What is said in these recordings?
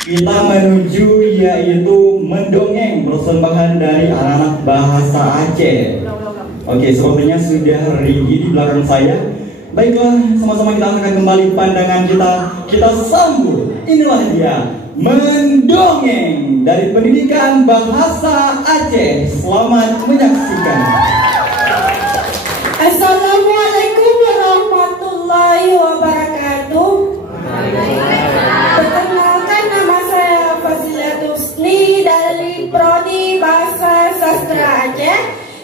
Kita menuju yaitu mendongeng persembahan dari anak-anak bahasa Aceh. Oke, sepertinya sudah ready di belakang saya. Baiklah, sama-sama kita akan kembali pandangan kita. Kita sambut. Inilah dia mendongeng dari Pendidikan Bahasa Aceh. Selamat menyaksikan. Assalamualaikum warahmatullahi wabarakatuh. Perkenalkan, nama saya Fazilatul Husni dari Prodi Bahasa Sastra Aceh.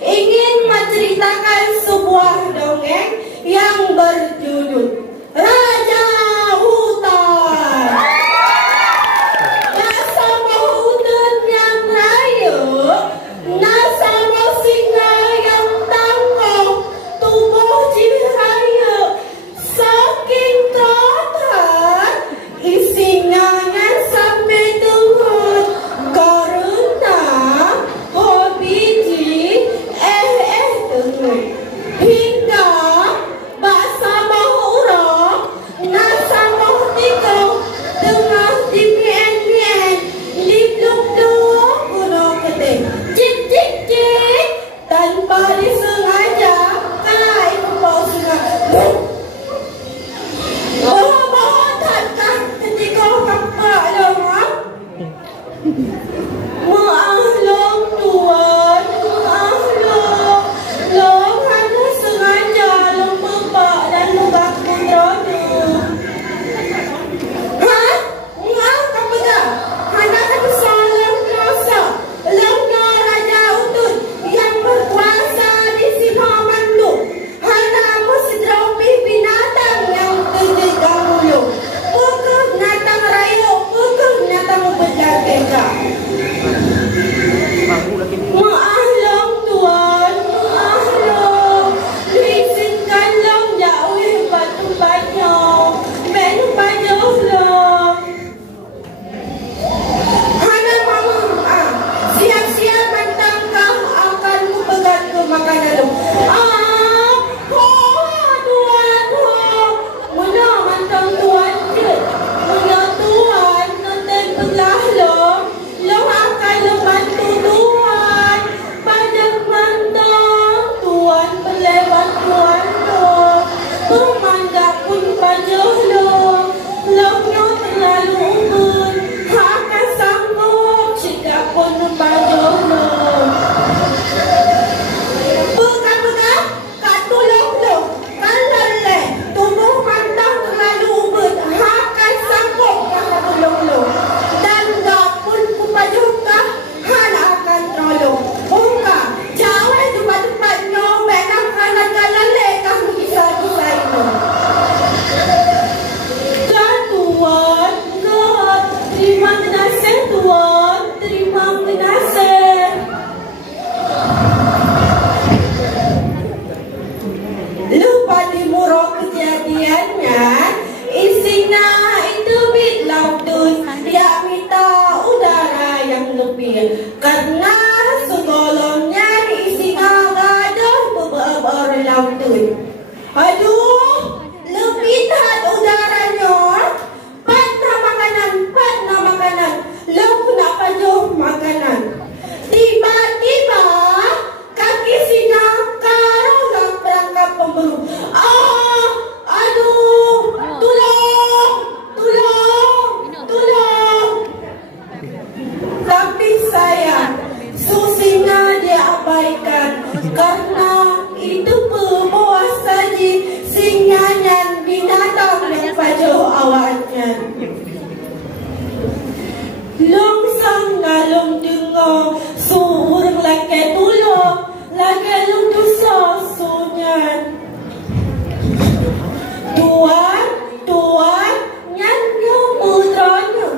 Ingin menceritakan sebuah dongeng yang berjudul Raja Hutan. Nasabah hutan yang raya, nasabah singa yang tangguh, tubuh jiraya saking kotor, isingannya sampai turun karena hobi turun hingga bahasa bahura nasa mahutiko dengan dimian-mian di blok-blok gunung keting cik-cik-cik tanpa disengaja kai membau sengaja bawa-bawa takkan ketika kakak lemah maaflong tuan maaflong long hanya sengaja long bapak dan lubak putranya. Hah? Ngah apa dah? Hanya satu salam kuasa longnya Raja Utun yang berkuasa di Simamandu. Hanya musidropi binatang yang terjegang dulu. Pukul binatang rayu, pukul binatang berjaga-jaga. Maaflong tuan, maaflong. Diizinkan long jauh batu banyak. Menu banyak long. Hana mama, siap-siap bantang kau akan kupegat ke makanan long. Tuan, mana mantang tuan je? Mana tuan nonton belah long? Long akan membantu tuan. Pada mantang tuan berlewat tuan long. Pemanggap pun pajah long. Longnya terlalu umur. Akan sanggup jika pun pajah long. Pegang-pegang kat tulung long. Kalau leh tubuh mantang terlalu umur. Akan sanggup kat tulung long. Dan gak pun kupajukah hal akan terolong. Buka jauh tempat-tempat nyong benang kanan kanan lekah kisah-kisah itu. Tuan, terima kasih tuan, terima kasih. Lupa dimurau kejadiannya, isinya itu bit lautun, dia minta udara yang lebih. Karena segolongnya isinya gaduh beber lautun. Aduh, lebih tahan udaranya. Patna makanan, lauk nak pajuh makanan. Tiba-tiba kaki singa karunglah perangkap pemburu. Aduh, tolong. Tapi sayang, susinya diabaikan karena itu pembawa saji singanyan binatang yang pajuh awaknya. Long sang ngalong dengar suurang laki tulung, laki long dosa sunyan. Tuan, nyanyo putranya.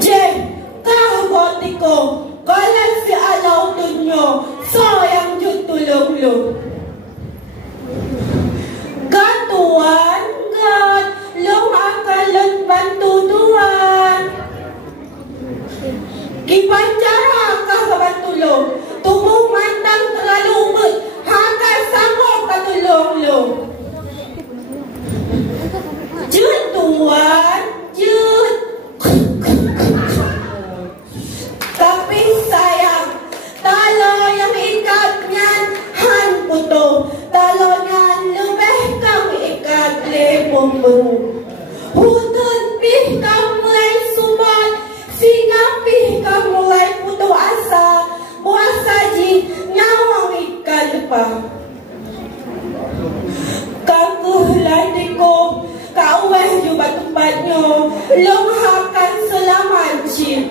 Jeng, kau botiko, kalau si alau tunyo, sayang jut tulung lu. Tuan, long akan bantu tuan. baru. Hutan pih kamu mulai sumat, singa pih kamu mulai putus asa, puasa ji nyawang ikan lepa. Kaku latiko, kau juga tempatnya, lomhakan selamat cip.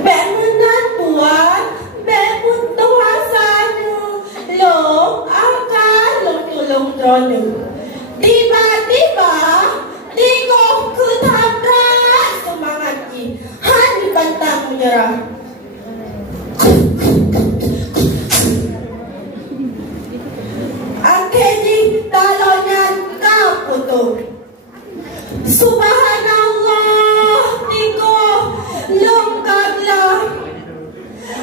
Benar tuan, benar tuasanya, long akan long tolong drone. Tiba-tiba, Tiko ketabrak semangat ji, hanya pantang menyerah. Akhirnya talonnya kau putus. Subhanallah, Tiko, longkaplah.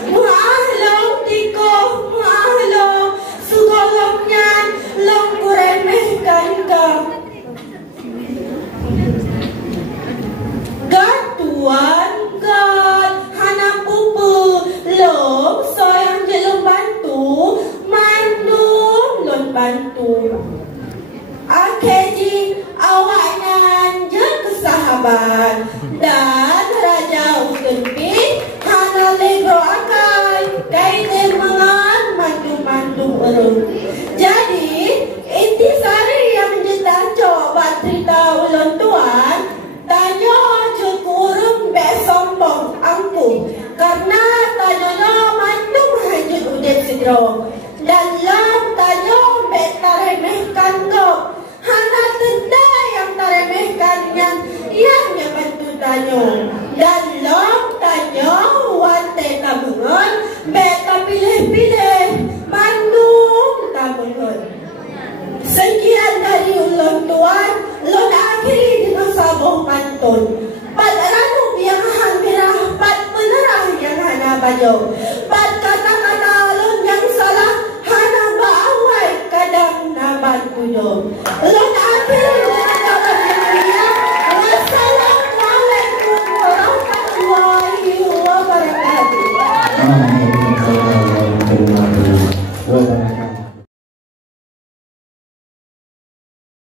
Mu'ahlong, Tiko, mu'ahlong. Sugolongnya, long kuremehkan kau. Tuan, God, hana pupu, long, soyang jelum bantu, mandung, lon bantu. Akhirnya, awaknya je kesahabat, dan Raja Utempi, hana legro akai, kaite mengan, mantu-mantu erung. Jadi, intisari yang jeda coba cerita ulun tuan, tanya cukurung besombong angku, karena tanya mandung hajut udet sidro. Dan lam tanya betaremehkan go, hana tenda yang taremehkannya, yang bantu tanya. Dan lam tanya wate tabungan, beta pilih-pilih, mandung tabungan. Sekian dari ulun tuan, lon akhiri dengan sabuh pantun. Pat ranu yang hampir pat penerah yang hana baju.